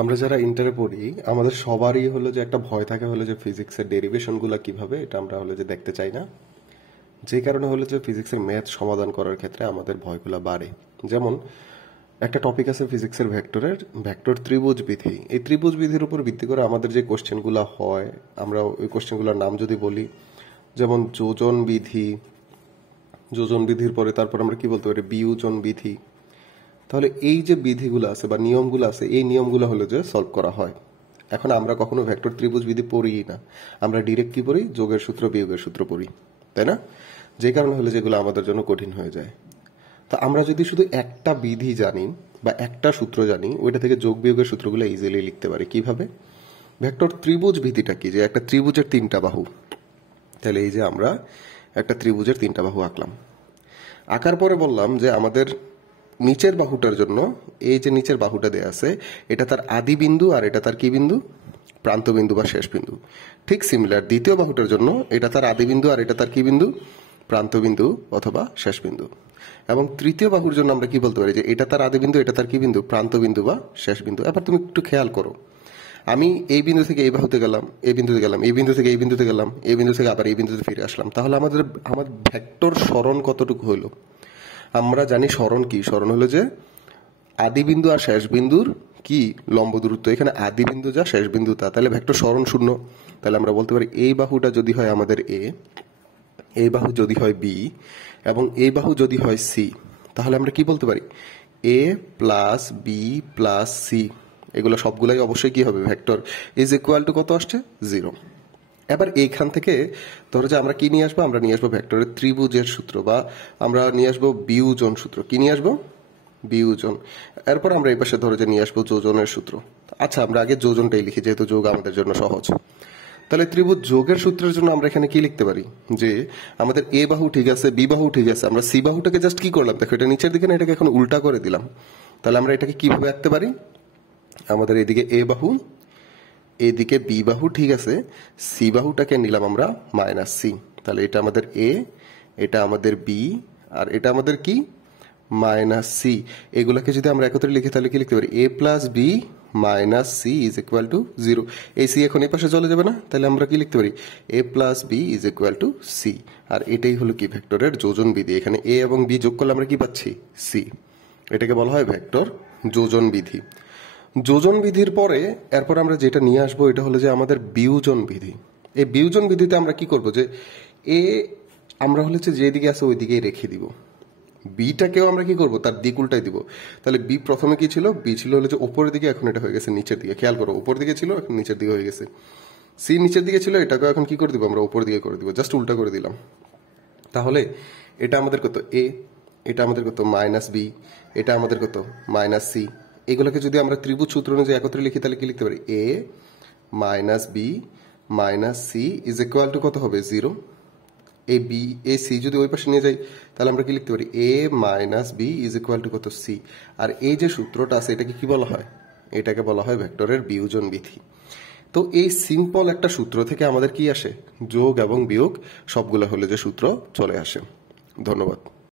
আমরা যারা ইন্টারে পড়ি আমাদের সবারই হলো যে একটা ভয় থাকে হলো যে ফিজিক্সের ডেরিভেশনগুলো কিভাবে এটা আমরা হলো যে দেখতে চাই না। যে কারণে হলো যে ফিজিক্সের ম্যাথ সমাধান করার ক্ষেত্রে আমাদের ভয়গুলো বাড়ে। যেমন একটা টপিক আছে ফিজিক্সের ভেক্টর ত্রিভুজ বিধি। এই ত্রিভুজ বিধির উপর ভিত্তি করে আমাদের যে কোশ্চেনগুলো হয় আমরা ওই কোশ্চেনগুলোর নাম যদি বলি, যেমন যোজন বিধির পরে তারপর আমরা কি বলতে পারি বিয়োজন বিধি। তাহলে এই যে বিধিগুলো আছে বা নিয়মগুলো আছে এই নিয়মগুলো হলো যে সলভ করা হয়। এখন আমরা কখনো ভেক্টর ত্রিভুজ বিধি পড়িই না, আমরা ডিরেক্ট কি পড়ি, যোগের সূত্র বিয়োগের সূত্র পড়ি, তাই না? যে কারণে হলো যেগুলো আমাদের জন্য কঠিন হয়ে যায়। তো আমরা যদি শুধু একটা বিধি জানি বা একটা সূত্র জানি, ওইটা থেকে যোগ বিয়োগের সূত্রগুলো ইজিলি লিখতে পারি। কিভাবে? ভেক্টর ত্রিভুজ বিধিটা কি, যে একটা ত্রিভুজের তিনটা বাহু। তাহলে এই যে আমরা একটা ত্রিভুজের তিনটা বাহু আঁকলাম, আঁকার পরে বললাম যে আমাদের নিচের বাহুটার জন্য এই যে নিচের বাহুটা দেয়া আছে এটা তার আদি বিন্দু আর এটা তার কি বিন্দু, প্রান্ত বিন্দু বা শেষ বিন্দু। ঠিক সিমিলার দ্বিতীয় বাহুটার জন্য এটা তার আদি বিন্দু আর এটা তার কি বিন্দু, প্রান্ত বিন্দু অথবা শেষ বিন্দু। এবং তৃতীয় বাহুর জন্য আমরা কি বলতে পারি যে এটা তার আদি বিন্দু, এটা তার কি বিন্দু, প্রান্ত বিন্দু বা শেষ বিন্দু। এবার তুমি একটু খেয়াল করো, আমি এই বিন্দু থেকে এই বাহুতে গেলাম, এই বিন্দুতে গেলাম, এই বিন্দু থেকে এই বিন্দুতে গেলাম, এই বিন্দু থেকে আবার এই বিন্দুতে ফিরে আসলাম, তাহলে আমার ভেক্টর সরণ কতটুকু হলো? আমরা জানি সরণ কি, সরণ হলো যে আদি বিন্দু আর শেষ বিন্দুর কি লম্ব দূরত্ব। এখানে আদি বিন্দু যা শেষ বিন্দু তা, তাহলে ভেক্টর সরণ শূন্য। তাহলে আমরা বলতে পারি এই বাহুটা যদি হয় আমাদের এ, এই বাহু যদি হয় বি এবং এই বাহু যদি হয় সি, তাহলে আমরা কি বলতে পারি A plus B plus C, এগুলো সবগুলাই অবশ্যই কি হবে, ভেক্টর ইজ ইকুয়াল টু কত আসছে, 0। এবার এইখান থেকে ধরো যে আমরা কি নিয়ে আসবো, আমরা নিয়ে আসবো ভেক্টরের ত্রিভুজের সূত্র বা আমরা নিয়ে আসবো বিয়োজন সূত্র। কি নিয়ে আসবো, বিয়োজন। এরপর আমরা এই পাশে ধরো যে নিয়ে আসবো যোজনের সূত্র। আচ্ছা আমরা আগে যোজনটাই লিখি, যেহেতু যোগ আমাদের জন্য সহজ। তাহলে ত্রিভুজ যোগের সূত্রের জন্য আমরা এখানে কি লিখতে পারি, যে আমাদের এ বাহু ঠিক আছে, বি বাহু ঠিক আছে, আমরা সি বাহুটাকে জাস্ট কি করলাম, দেখো এটা নিচের দিকে না, এটাকে এখন উল্টা করে দিলাম। তাহলে আমরা এটাকে কিভাবে আঁকতে পারি, আমাদের এদিকে এ বাহু, এদিকে বি বাহু ঠিক আছে, সি বাহুটাকে নিলাম আমরা মাইনাস সি। তাহলে এটা আমাদের এ, এটা আমাদের বি আর এটা আমাদের কি, মাইনাস সি। এগুলাকে যদি আমরা একত্রে লিখি তাহলে কি লিখতে পারি, A plus B minus C is equal to 0। এই সি এখন এই পাশে চলে যাবে না, তাহলে আমরা কি লিখতে পারি, A plus B is equal to C. আর এটাই হলো কি ভেক্টরের যোজন বিধি। এখানে এ এবং বি যোগ করলে আমরা কি পাচ্ছি, সি। এটাকে বলা হয় ভেক্টর যোজন বিধি। যোজন বিধির পরে এরপর আমরা যেটা নিয়ে আসবো এটা হলো যে আমাদের বিয়োজন বিধি। এই বিয়োজন বিধিতে আমরা কি করব, যে এ আমরা হলো যে যেদিকে আছে ওই দিকেই রেখে দিব, বিটাকেও আমরা কি করব, তার দিক উল্টাই দিব। তাহলে বি প্রথমে কি ছিল, বি ছিল হলো যে উপরের দিকে, এখন এটা হয়ে গেছে নিচের দিকে। খেয়াল করো, উপর দিকে ছিল এখন নিচের দিকে হয়ে গেছে। সি নিচের দিকে ছিল, এটাকে এখন কি করে দিব, আমরা উপর দিকে করে দিব, জাস্ট উল্টা করে দিলাম। তাহলে এটা আমাদের কত এ, এটা আমাদের কত মাইনাস বি, এটা আমাদের কত মাইনাস সি। এগুলোকে যদি আমরা ত্রিভুজ সূত্র অনুযায়ী একত্রে লিখি তাহলে কি লিখতে পারি, A minus B minus C is equal to কত হবে, 0। এই বি এ সি যদি ওই পাশে নিয়ে যাই তাহলে আমরা কি লিখতে পারি, A minus B is equal to কত, সি। আর এই যে সূত্রটা আছে এটাকে কি বলা হয়, এটাকে বলা হয় ভেক্টরের বিয়োজন বিধি। তো এই সিম্পল একটা সূত্র থেকে আমাদের কি আসে, যোগ এবং বিয়োগ সবগুলো হলে যে সূত্র চলে আসে। ধন্যবাদ।